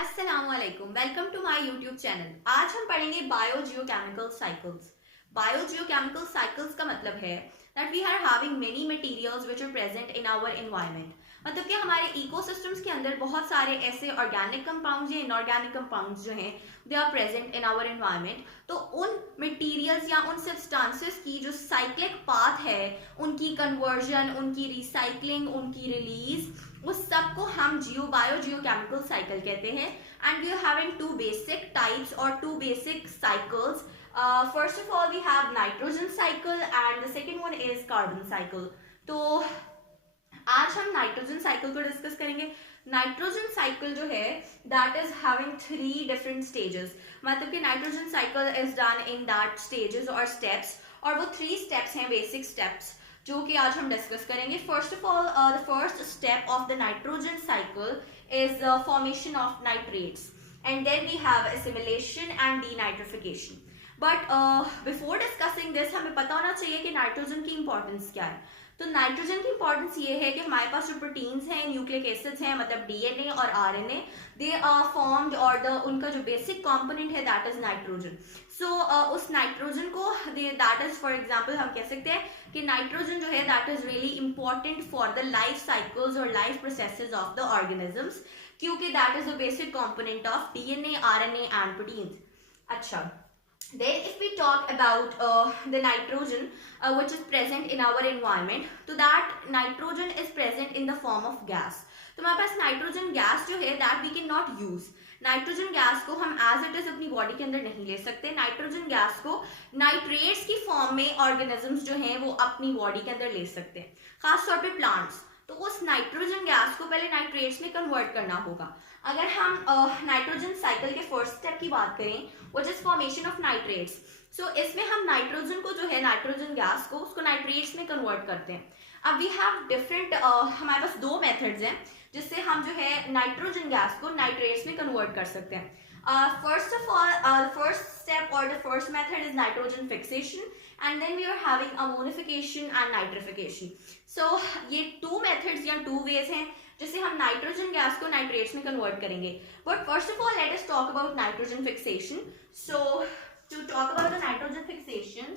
अस्सलामुअलैकुम, welcome to my YouTube channel. आज हम पढ़ेंगे बायोजियोकेमिकल साइकिल्स। बायोजियोकेमिकल साइकिल्स का मतलब है that we are having many materials which are present in our environment. मतलब कि हमारे इकोसिस्टम्स के अंदर बहुत सारे ऐसे ऑर्गेनिक कंपाउंड्स या इनऑर्गेनिक कंपाउंड्स जो हैं they are present in our environment. तो उन मटेरियल्स या उन सब्सटेंसेस की जो साइक्लिक पाथ है, उनकी कन्वर्जन, उनकी रिसाइकलिंग, उनकी रिलीज, उस सब को हम बायोजियोकेमिकल साइकिल कहते हैं। And we are having two basic types और two basic cycles. First of all we have nitrogen cycle and the second one is carbon cycle. तो आज हम नाइट्रोजन साइकिल को डिस्कस करेंगे। नाइट्रोजन साइकिल जो है that is having 3 different stages. मतलब कि nitrogen cycle is done in that stages और स्टेप्स, और वो 3 स्टेप्स हैं, बेसिक स्टेप्स, जो कि आज हम डिस्कस करेंगे। First of all the first step of the nitrogen cycle is formation of nitrates, and then we have assimilation and denitrification. But before discussing this हमें पता होना चाहिए कि नाइट्रोजन की इंपॉर्टेंस क्या है। तो नाइट्रोजन की इंपॉर्टेंस ये है कि हमारे पास जो प्रोटीन्स हैं, न्यूक्लिक एसिड्स हैं, मतलब डीएनए और आरएनए, दे आर फॉर्म्ड, और उनका जो बेसिक कंपोनेंट है दैट इज नाइट्रोजन। सो उस नाइट्रोजन को दैट इज, फॉर एग्जांपल हम कह सकते हैं कि नाइट्रोजन जो है that is really important for the life cycles और life processes of the organisms, क्योंकि that is the basic component of DNA, RNA and proteins. अच्छा, then if we talk about the nitrogen which is present in our environment, so that nitrogen is present in the form of gas. तो हमारे पास nitrogen gas जो है that we cannot use. Nitrogen gas को हम as it is अपनी body के अंदर नहीं ले सकते। नाइट्रोजन गैस को नाइट्रेट्स की फॉर्म में ऑर्गेनिजम्स जो हैं वो अपनी बॉडी के अंदर ले सकते हैं, खासतौर पे प्लांट्स। तो उस नाइट्रोजन गैस को पहले नाइट्रेट्स में कन्वर्ट करना होगा। अगर हम नाइट्रोजन साइकिल के फर्स्ट स्टेप की बात करें, which is formation of nitrates, so इसमें हम नाइट्रोजन को जो है, नाइट्रोजन गैस को, उसको नाइट्रेट्स में कन्वर्ट करते हैं। अब वी हैव डिफरेंट, हमारे पास 2 मेथड्स हैं जिससे हम जो है नाइट्रोजन गैस को नाइट्रेट्स में कन्वर्ट कर सकते हैं। First of all first step और the first method is nitrogen fixation, and then we are having ammonification and nitrification. So ये 2 methods या 2 ways हैं जिससे हम नाइट्रोजन गैस को नाइट्रेट्स में कन्वर्ट करेंगे। But first of all let us talk about nitrogen fixation. So to talk about the nitrogen fixation,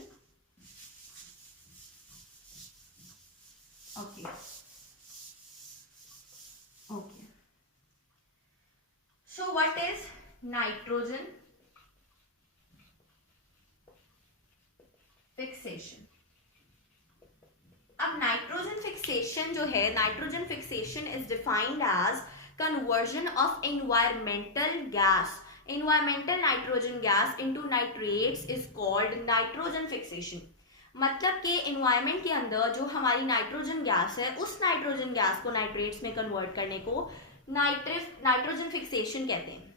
okay okay, so what is nitrogen fixation? अब nitrogen fixation जो है, nitrogen fixation is defined as conversion of environmental gas, environmental nitrogen gas into nitrates is called nitrogen fixation. मतलब कि environment के अंदर जो हमारी nitrogen gas है, उस नाइट्रोजन गैस को नाइट्रेट्स में कन्वर्ट करने को नाइट्रोजन फिक्सेशन कहते हैं।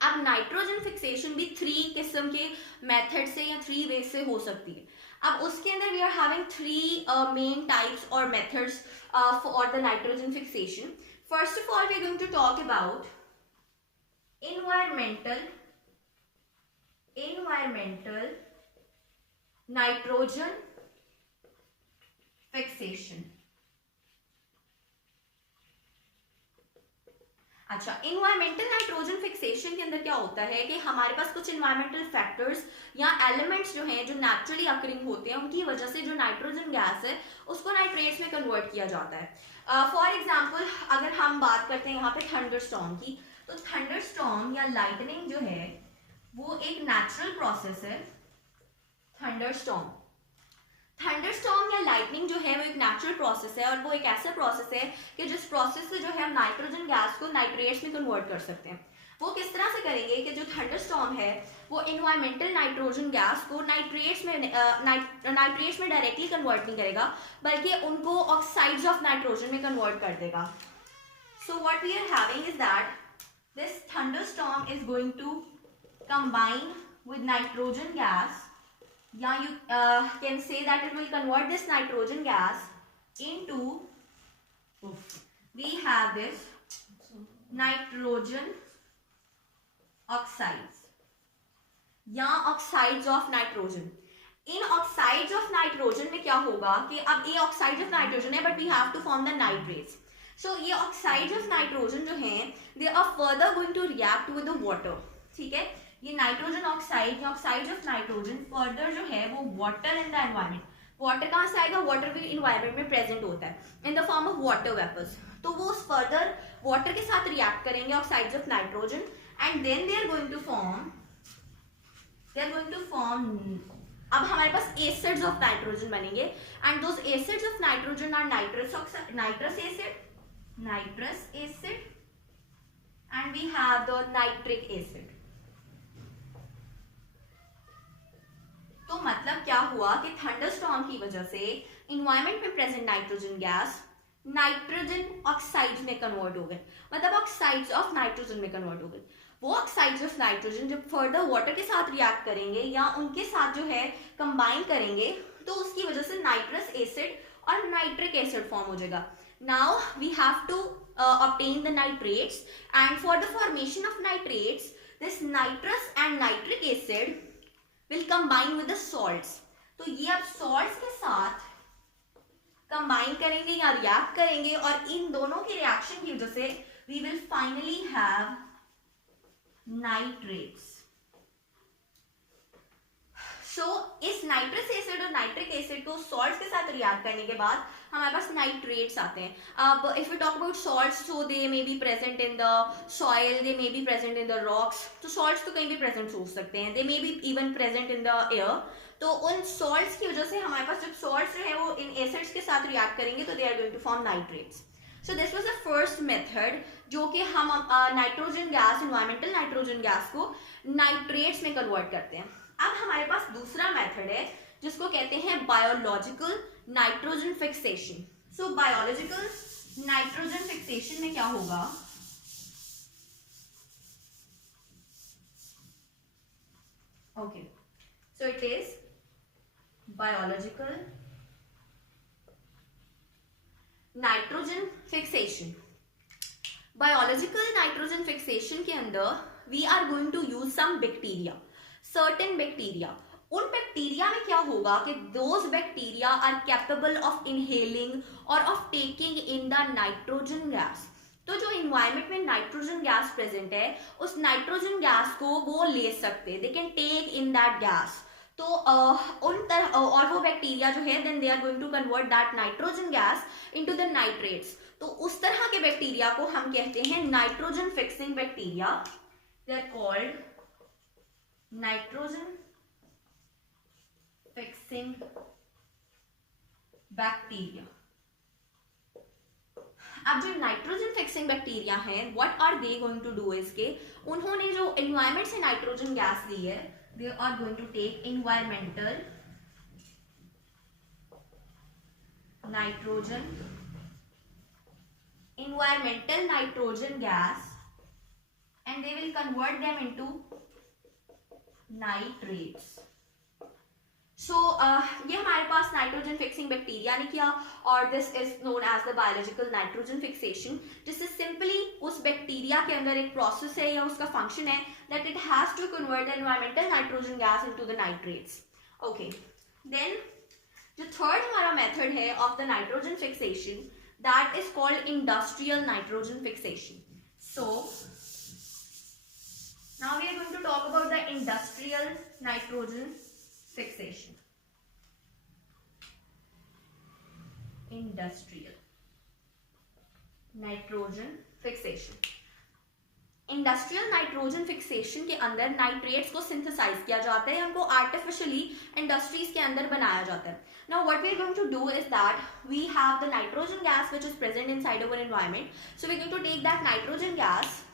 अब नाइट्रोजन फिक्सेशन भी 3 किस्म के मेथड से या 3 वे से हो सकती है। अब उसके अंदर we are having 3 main types और methods for the nitrogen fixation. First of all we are going to talk about environmental nitrogen fixation. अच्छा, इन्वायरमेंटल नाइट्रोजन फिक्सेशन के अंदर क्या होता है कि हमारे पास कुछ इन्वायरमेंटल फैक्टर्स या एलिमेंट्स जो हैं, जो नेचुरली अकरिंग होते हैं, उनकी वजह से जो नाइट्रोजन गैस है उसको नाइट्रेट्स में कन्वर्ट किया जाता है। फॉर एग्जांपल अगर हम बात करते हैं यहाँ पे थंडरस्टॉर्म की, तो थंडरस्टॉर्म या लाइटनिंग जो है वो एक नेचुरल प्रोसेस है। थंडरस्टॉर्म या लाइटनिंग जो है वो एक नेचुरल प्रोसेस है, और वो एक ऐसा प्रोसेस है कि जिस प्रोसेस से जो है हम नाइट्रोजन गैस को नाइट्रेट्स में कन्वर्ट कर सकते हैं। वो किस तरह से करेंगे कि जो थंडरस्टॉर्म है वो एनवायरमेंटल नाइट्रोजन गैस को नाइट्रेट्स में डायरेक्टली कन्वर्ट नहीं करेगा, बल्कि उनको ऑक्साइड्स ऑफ नाइट्रोजन में कन्वर्ट कर देगा। So what we are having is that this thunderstorm is going to combine with nitrogen gas. Yeah, you can say that it will convert this nitrogen gas into, we have this nitrogen oxides या oxides of nitrogen. In oxides of nitrogen में क्या होगा कि अब ये oxides of nitrogen है, but we have to form the nitrates. सो ये oxides of nitrogen जो हैं they are further going to react with the water, ठीक है। ये नाइट्रोजन ऑक्साइड या ऑक्साइड्स ऑफ नाइट्रोजन फर्दर जो है वो water in the environment, water कहाँ से आएगा, वाटर भी इन्वायरमेंट में प्रेजेंट होता है in the form of water vapours, तो वो फर्दर वाटर के साथ रिएक्ट करेंगे oxides of nitrogen and then they are going to form अब हमारे पास एसिड्स ऑफ नाइट्रोजन बनेंगे and those acids of nitrogen are nitrous acid and we have the nitric acid. तो मतलब क्या हुआ कि थंडरस्टॉर्म की वजह से इन्वायरमेंट में present nitrogen gas nitrogen oxides में कन्वर्ट हो गए, मतलब ऑक्साइड्स ऑफ नाइट्रोजन में कन्वर्ट हो गए। वो ऑक्साइड्स ऑफ नाइट्रोजन जब फर्दर वाटर के साथ रिएक्ट करेंगे या उनके साथ जो है कंबाइन करेंगे तो उसकी वजह से नाइट्रस एसिड और नाइट्रिक एसिड फॉर्म हो जाएगा। Now we have to obtain the nitrates and for the formation of nitrates this nitrous and nitric acid will combine with the salts। तो ये अब salts के साथ कंबाइन करेंगे या रिएक्ट करेंगे और इन दोनों के रिएक्शन की वजह से we will finally have nitrates। सो इस नाइट्रस एसिड और नाइट्रिक एसिड को सॉल्ट्स के साथ रिएक्ट करने के बाद हमारे पास नाइट्रेट्स आते हैं। अब if we talk about salts so they may be present in the soil, they may be present in the rocks, तो सॉल्ट्स तो कहीं भी प्रेजेंट हो सकते हैं, they may be even present in the air. तो उन सॉल्ट्स की वजह से हमारे पास जब सॉल्ट्स जो है वो इन एसिड्स के साथ रिएक्ट करेंगे तो they are going to form nitrates. So this was the first method जो कि हम nitrogen gas, environmental nitrogen gas को नाइट्रेट्स में कन्वर्ट करते हैं। अब हमारे पास दूसरा मेथड है जिसको कहते हैं biological nitrogen fixation. So biological nitrogen fixation में क्या होगा, okay, so it is biological nitrogen fixation. Biological nitrogen fixation के अंदर we are going to use some bacteria, certain bacteria. उन बैक्टीरिया में क्या होगा कि those bacteria are capable of inhaling और of taking in the nitrogen gas. तो जो इन्वायरमेंट में नाइट्रोजन गैस प्रेजेंट है उस नाइट्रोजन गैस को वो ले सकते हैं, they can take in that gas. तो उन तरह और वो बैक्टीरिया जो है then they are going to convert that nitrogen gas into the nitrates. तो उस तरह के बैक्टीरिया को हम कहते हैं nitrogen fixing bacteria, they are called nitrogen fixing bacteria. अब जो नाइट्रोजन फिक्सिंग बैक्टीरिया हैं what are they going to do is के उन्होंने जो एनवायरमेंट से नाइट्रोजन गैस ली है दे are going to take environmental nitrogen gas and they will convert them into nitrates। So ये हमारे पास नाइट्रोजन फिक्सिंग बैक्टीरिया ने किया और this is known as the biological nitrogen fixation, जिससे सिंपली उस बैक्टीरिया के अंदर एक प्रोसेस है या उसका फंक्शन है that it has to convert the environmental nitrogen gas into the nitrates. Okay, then जो थर्ड हमारा मेथड है of the nitrogen fixation that is called industrial nitrogen fixation. So now we are going to talk about the industrial nitrogen fixation। Industrial nitrogen fixation। Industrial nitrogen fixation के अंदर nitrates को synthesise किया जाता है, उनको artificially industries के अंदर बनाया जाता है। Now what we are going to do is that we have the nitrogen gas which is present inside our environment, so we are going to take that nitrogen gas.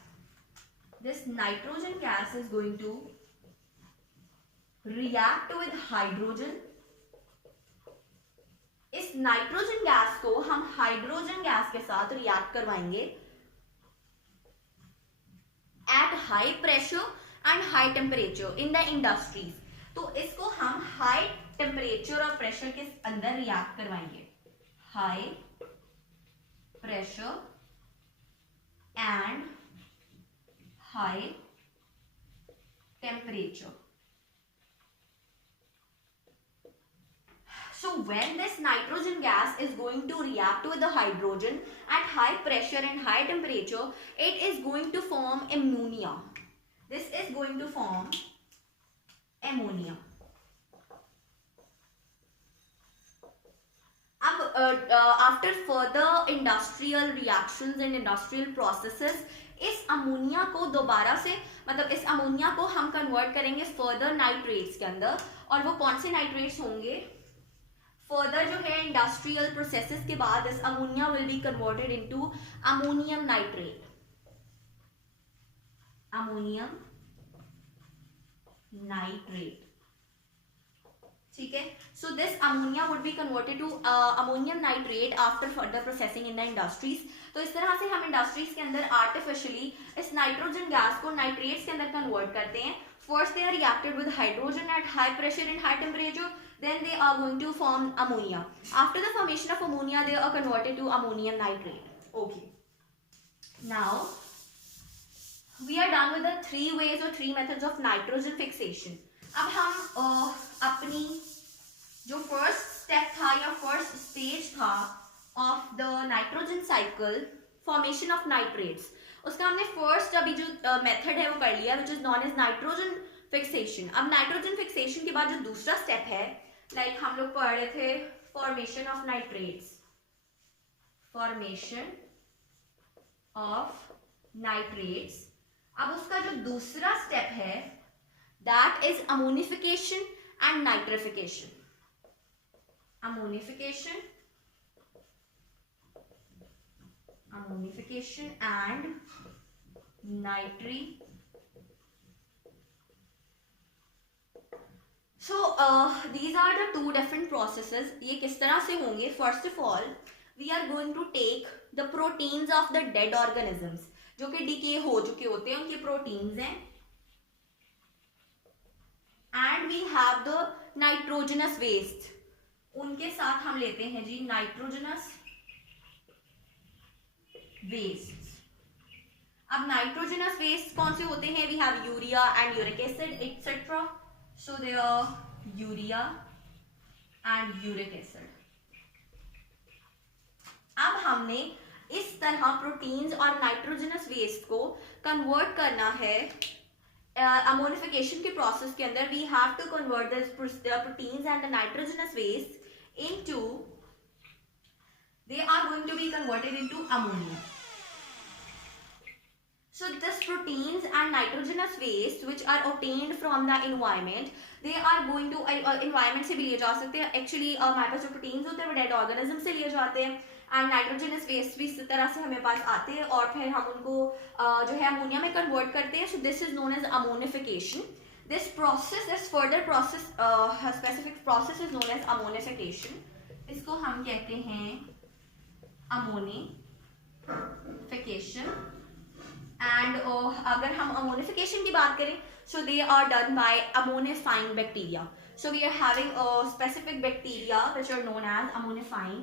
This nitrogen gas is going to react with hydrogen। इस nitrogen gas को हम hydrogen gas के साथ react करवाएंगे eight high pressure and high temperature in the industries. तो इसको हम high temperature और प्रेशर के अंदर रिएक्ट करवाएंगे, high pressure and high temperature। So when this nitrogen gas is going to react with the hydrogen at high pressure and high temperature, it is going to form ammonia. This is going to form ammonia. After further industrial reactions and industrial processes, इस ammonia को दोबारा से मतलब इस ammonia को हम convert करेंगे further nitrates के अंदर, और वो कौन से नाइट्रेट्स होंगे? फर्दर जो है इंडस्ट्रियल प्रोसेसेस के बाद इस ammonia will be converted into ammonium nitrate. Ammonium nitrate. ठीक है. So this ammonia would be converted to ammonium nitrate after further processing in the industries. तो इस तरह से हम इंडस्ट्रीज के अंदर आर्टिफिशियली इस नाइट्रोजन गैस को नाइट्रेट्स के अंदर कन्वर्ट करते हैं. First they are reacted with hydrogen at high pressure and high temperature, then they are going to form ammonia. After the formation of ammonia, they are converted to ammonium nitrate. Okay. Now we are done with the three ways or three methods of nitrogen fixation. अब हम अपनी जो first step था या first stage था of the nitrogen cycle, formation of nitrates, उसका हमने first अभी जो मेथड है वो कर लिया, which is known as nitrogen fixation. अब नाइट्रोजन फिक्सेशन के बाद जो दूसरा स्टेप है, लाइक हम लोग पढ़ रहे थे formation of nitrates, formation of nitrates. अब उसका जो दूसरा स्टेप है that is ammonification and nitrification. Ammonification and नाइट्री. So these are the two different processes. ये किस तरह से होंगे? First of all, we are going to take the proteins of the dead organisms, जो कि decay हो चुके होते हैं, उनके proteins हैं, and we have the nitrogenous waste. उनके साथ हम लेते हैं जी nitrogenous waste. अब nitrogenous waste कौन से होते हैं? We have urea and uric acid, etc. So they are urea and uric acid. अब हमने इस तरह प्रोटीन्स और नाइट्रोजनस वेस्ट को कन्वर्ट करना है अमोनिफिकेशन के प्रोसेस के अंदर. We have to convert the proteins and the nitrogenous waste into, they are going to be converted into ammonia. So this proteins and nitrogenous waste which are obtained from the environment, they are going to environment से भी लिए जा सकते हैं. Actually हमारे पास जो proteins होते हैं वो dead organism से लिए जाते हैं, and nitrogenous waste भी इस तरह से हमें पास आते हैं और फिर हम उनको जो है अमोनिया में कन्वर्ट करते हैं. So this is known as ammonification. This process, this further process, specific process is known as ammonification. इसको हम कहते हैं ammonification. एंड अगर हम अमोनिफिकेशन की बात करें, so they are done by ammonifying bacteria. So we are having specific bacteria which are known as ammonifying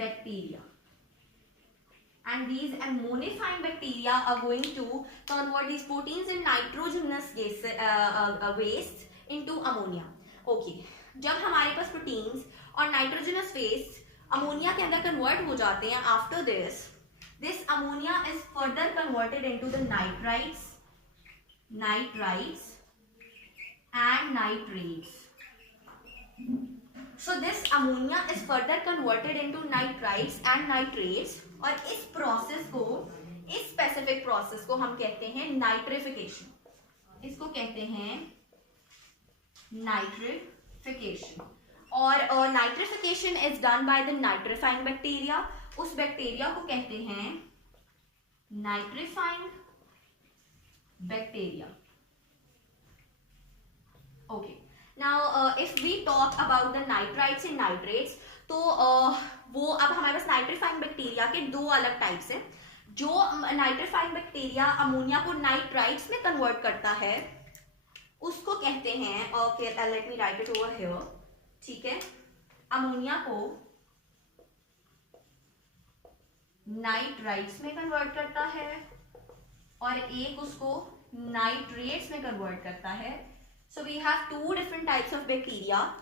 bacteria, and these ammonifying bacteria are going to convert these proteins in nitrogenous waste into ammonia. Okay, जब हमारे पास proteins और nitrogenous waste ammonia के अंदर convert हो जाते हैं, after this ammonia is further converted into the nitrites and nitrates. So this ammonia is further converted into nitrites and nitrates, और इस प्रोसेस को, इस स्पेसिफिक प्रोसेस को हम कहते हैं नाइट्रिफिकेशन. इसको कहते हैं नाइट्रिफिकेशन. और nitrification is done by the nitrifying bacteria. उस बैक्टीरिया को कहते हैं nitrifying bacteria. Okay, now if we talk about the nitrites and nitrates, तो वो अब हमारे पास नाइट्रिफाइंग बैक्टीरिया के दो अलग टाइप्स हैं. जो नाइट्रिफाइंग बैक्टीरिया अमोनिया को नाइट्राइट्स में कन्वर्ट करता है उसको कहते हैं, okay let me right it over here. ठीक है, अमोनिया को नाइट्राइट्स में कन्वर्ट करता है और एक उसको नाइट्रेट्स में कन्वर्ट करता है. So we have two different types of bacteria.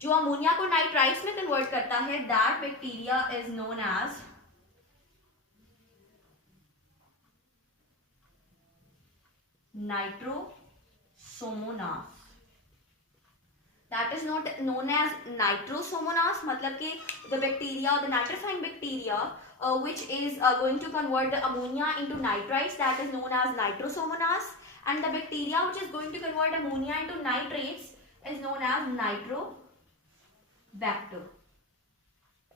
जो अमोनिया को नाइट्राइट्स में कन्वर्ट करता है, that bacteria is known as nitrosomonas. That is not known as nitrosomonas, मतलब कि the bacteria or the nitrifying bacteria which is going to convert the ammonia into nitrites, that is known as nitrosomonas, and the bacteria which is going to convert ammonia into nitrates is known as nitrobacter.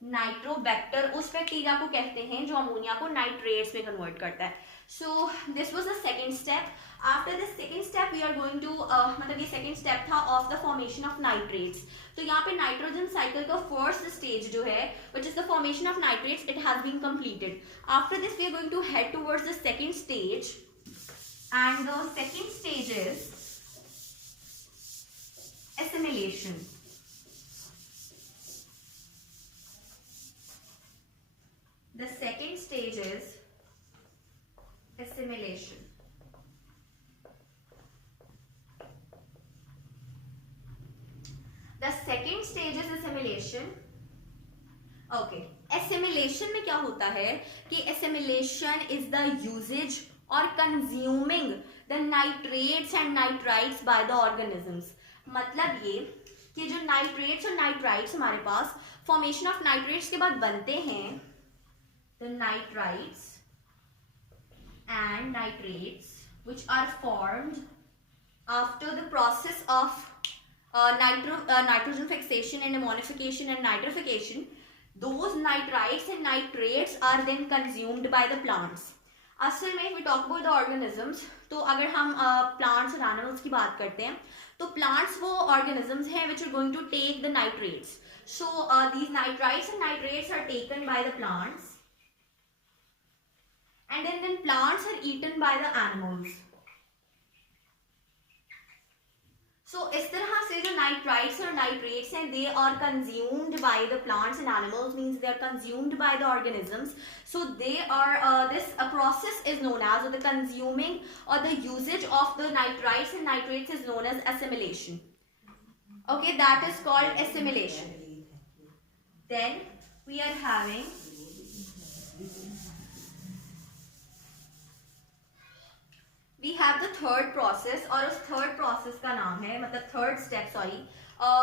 Nitrobacter उस bacteria को कहते हैं जो ammonia को nitrates में convert करता है. So this was the second step. After this second step we are going to मतलब ये सेकंड स्टेप था of the formation of nitrates. तो यहाँ पे नाइट्रोजन साइकिल का फर्स्ट स्टेज जो है which is the formation of nitrates, it has been completed. After this we are going to head towards the second stage, and the second stage is assimilation. The second stage is assimilation. The second stage is assimilation. Okay. Assimilation में क्या होता है कि assimilation is the usage or consuming the nitrates and nitrites by the organisms. मतलब ये कि जो nitrates और nitrites हमारे पास formation of nitrates के बाद बनते हैं, the nitrites and nitrates which are formed after the process of nitrogen fixation and ammonification and nitrification, those nitrites and nitrates are then consumed by the plants. असल में if we talk about the organisms, तो अगर हम plants और animals की बात करते हैं तो plants वो organisms हैं which are going to take the nitrates. So these nitrites and nitrates are taken by the plants, and then plants are eaten by the animals. So इस तरह से जो nitrites और nitrates हैं, they are consumed by the plants and animals, means they are consumed by the organisms. So they are this process is known as, or the consuming or the usage of the nitrites and nitrates is known as assimilation. Okay, that is called assimilation. Then we are having we have the third process, और उस third process का नाम है, मतलब third step, sorry,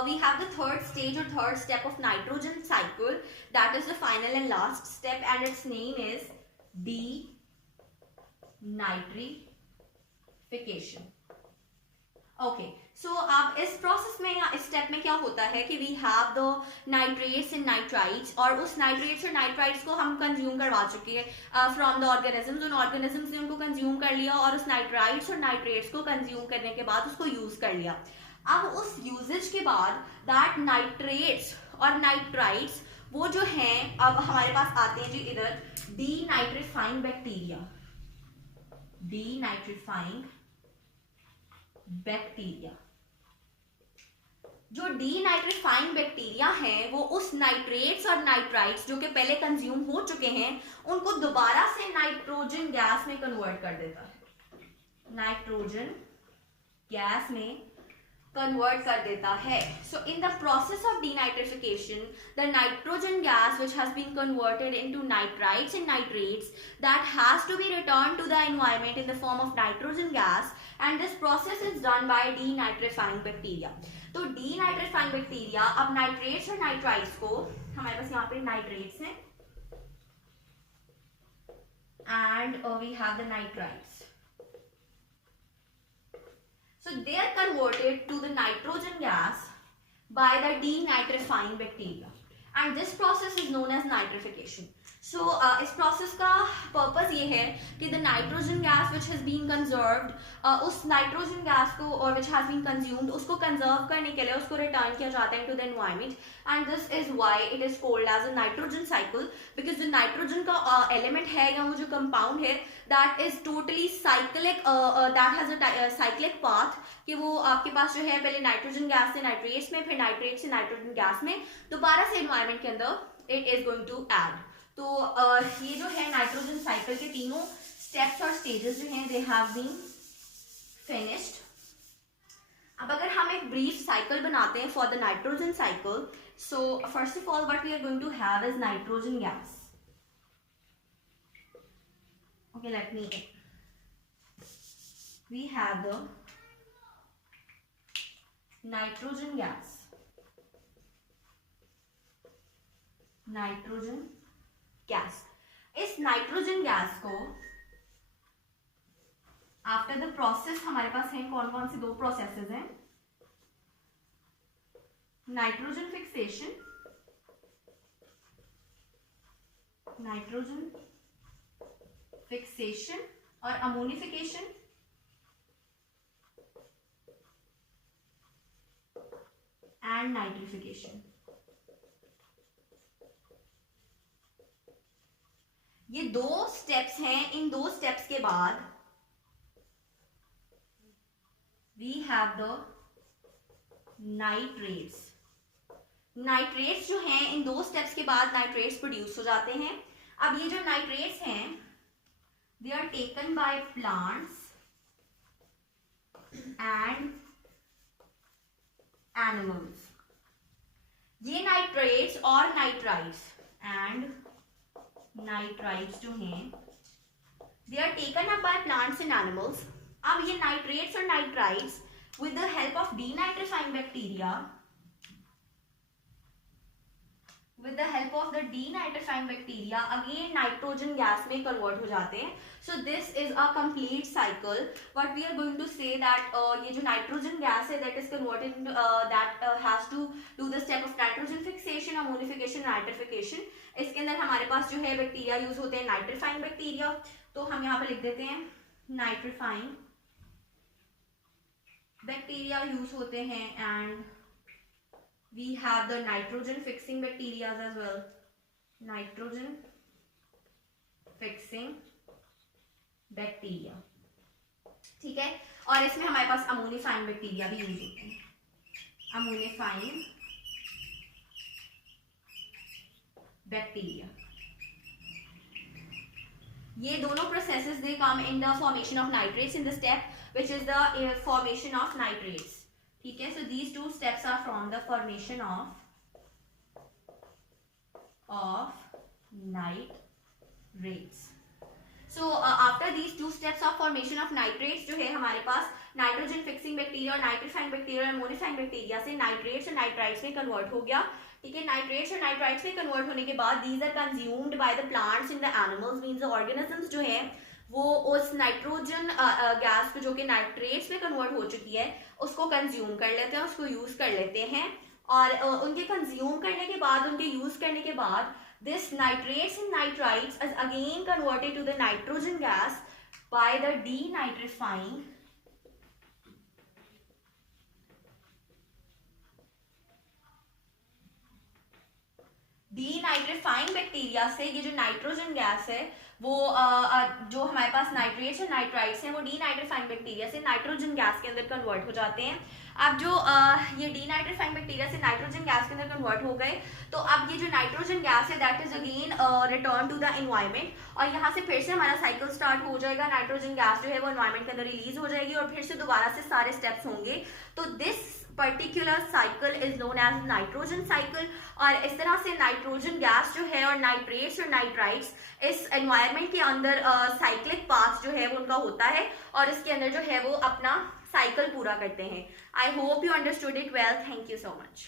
we have the third stage or third step of nitrogen cycle, that is the final and last step, and its name is denitrification. Okay, so अब इस process में या इस step में क्या होता है कि we have the nitrates and nitrites, और उस नाइट्रेट्स और नाइट्राइट्स को हम कंज्यूम करवा चुके हैं फ्रॉम द ऑर्गेनिजम्स. उन ऑर्गेनिजम्स ने उनको कंज्यूम कर लिया और उस नाइट्राइट्स और नाइट्रेट्स को कंज्यूम करने के बाद उसको यूज कर लिया. अब उस यूजेज के बाद दैट नाइट्रेट्स और नाइट्राइट्स वो जो हैं अब हमारे पास आते हैं जी इधर डीनाइट्रीफाइंग बैक्टीरिया. डीनाइट्रीफाइंग बैक्टीरिया, जो डीनाइट्रीफाइंग बैक्टीरिया हैं वो उस नाइट्रेट्स और नाइट्राइट्स जो कि पहले कंज्यूम हो चुके हैं उनको दोबारा से नाइट्रोजन गैस में कन्वर्ट कर देता है. नाइट्रोजन गैस में कन्वर्ट कर देता है. So in the process of denitrification the nitrogen gas which has been converted into nitrites and nitrates that has to be returned to the environment in the form of nitrogen gas, and this process is done by denitrifying bacteria. तो denitrifying bacteria अब nitrates और nitrites को, हमारे पास यहाँ पे nitrates हैं and we have the nitrites. So they are converted to the nitrogen gas by the denitrifying bacteria, and this process is known as nitrification. So इस process का purpose ये है कि the nitrogen gas which has been conserved, उस nitrogen gas को और which has been consumed उसको conserve करने के लिए उसको रिटर्न किया जाता है to the environment, and this is why it is called as a nitrogen cycle, because जो नाइट्रोजन का एलिमेंट है या वो जो कंपाउंड है that is totally cyclic, that has a cyclic path, कि वो आपके पास जो है पहले नाइट्रोजन गैस से नाइट्रेट्स में, फिर नाइट्रेट से नाइट्रोजन गैस में, दोबारा से एनवायरनमेंट के अंदर it is going to add. तो ये जो है नाइट्रोजन साइकिल के तीनों स्टेप्स और स्टेजेस जो हैं दे हैव बीन फिनिश्ड. अब अगर हम एक ब्रीफ साइकिल बनाते हैं for the nitrogen cycle, so first of all what we are going to have is nitrogen gas. Okay, let me. We have the nitrogen gas. Nitrogen gas. इस nitrogen gas को after the process हमारे पास हैं कौन कौन सी दो processes हैं. नाइट्रोजन फिक्सेशन, नाइट्रोजन फिक्सेशन और अमोनिफिकेशन. And nitrification. ये दो स्टेप्स हैं. इन दो स्टेप्स के बाद we have the nitrates. Nitrates जो हैं इन दो स्टेप्स के बाद नाइट्रेट्स प्रोड्यूस हो जाते हैं. अब ये जो नाइट्रेट्स हैं they are taken by plants and animals. ये नाइट्रेट्स और नाइट्राइट्स जो हैं they are taken up by plants and animals. अब ये नाइट्रेट्स और nitrites with the help of denitrifying bacteria, with the help of the denitrifying bacteria again nitrogen gas में convert हो जाते हैं. So this is a complete cycle. What we are going to say that ये जो nitrogen gas है that is converted into that has to do the step of nitrogen fixation, ammonification, nitrification. इसके अंदर हमारे पास जो है बैक्टीरिया यूज होते हैं नाइट्रीफाइंग बैक्टीरिया. तो हम यहाँ पे लिख देते हैं नाइट्रीफाइंग बैक्टीरिया यूज होते हैं. And we have the nitrogen fixing bacteria as well. Nitrogen fixing bacteria. ठीक है. और इसमें हमारे पास अमोनिफाइंग बैक्टीरिया भी यूज होते हैं. Ammonifying bacteria. ये दोनों processes they come in the formation of nitrates in the step which is the formation of nitrates. ठीक है. So these two steps are from the formation of nitrates. So after these two steps of formation of nitrates जो है हमारे पास nitrogen fixing bacteria और nitrifying bacteria और ammonifying bacteria से nitrates और नाइट्राइट्स में कन्वर्ट हो गया. ठीक है. नाइट्रेट्स और नाइट्राइट्स में कन्वर्ट होने के बाद these are consumed by the plants in the animals. Means organisms जो है वो उस नाइट्रोजन गैस को जो कि नाइट्रेट्स में कन्वर्ट हो चुकी है उसको कंज्यूम कर लेते हैं, उसको यूज कर लेते हैं. और उनके कंज्यूम करने के बाद, उनके यूज करने के बाद this nitrates and nitrites is again converted to the nitrogen gas by the denitrifying bacteria से. ये जो नाइट्रोजन गैस है वो जो हमारे पास नाइट्रेट्स और नाइट्राइट्स हैं वो डीनाइट्रीफाइंग बैक्टीरिया से नाइट्रोजन गैस के अंदर कन्वर्ट हो जाते हैं. अब जो ये डीनाइट्रीफाइंग बैक्टीरिया से नाइट्रोजन गैस के अंदर कन्वर्ट हो गए तो अब ये जो नाइट्रोजन गैस है that is again return to the environment. और यहाँ से फिर से हमारा साइकिल स्टार्ट हो जाएगा. नाइट्रोजन गैस जो है वो एनवायरनमेंट के अंदर रिलीज हो जाएगी और फिर से दोबारा से सारे स्टेप्स होंगे. तो this particular cycle is known as nitrogen cycle. और इस तरह से नाइट्रोजन गैस जो है और नाइट्रेट्स और नाइट्राइट्स इस एनवायरनमेंट के अंदर साइक्लिक पाथ जो है वो उनका होता है और इसके अंदर जो है वो अपना साइकिल पूरा करते हैं. I hope you understood it well. Thank you so much.